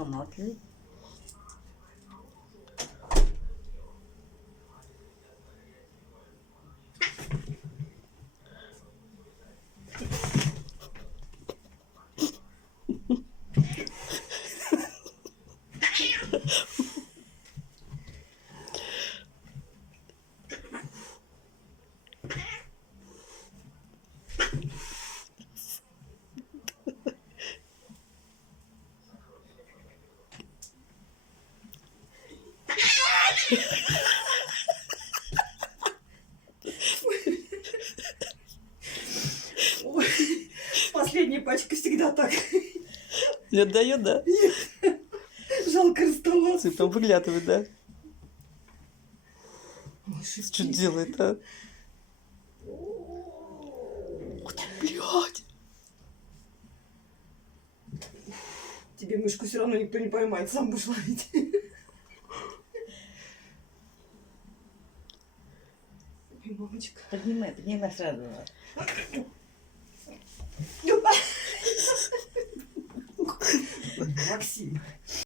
Помалкивай. Ой, последняя пачка всегда так. Не отдает, да? Жалко расставаться. Ты там выглядывает, да? Ой, Что шипит. делает, а? Ух ты, блядь! Тебе мышку все равно никто не поймает, сам будешь ловить. Ой, мамочка. Поднимай сразу. Максим.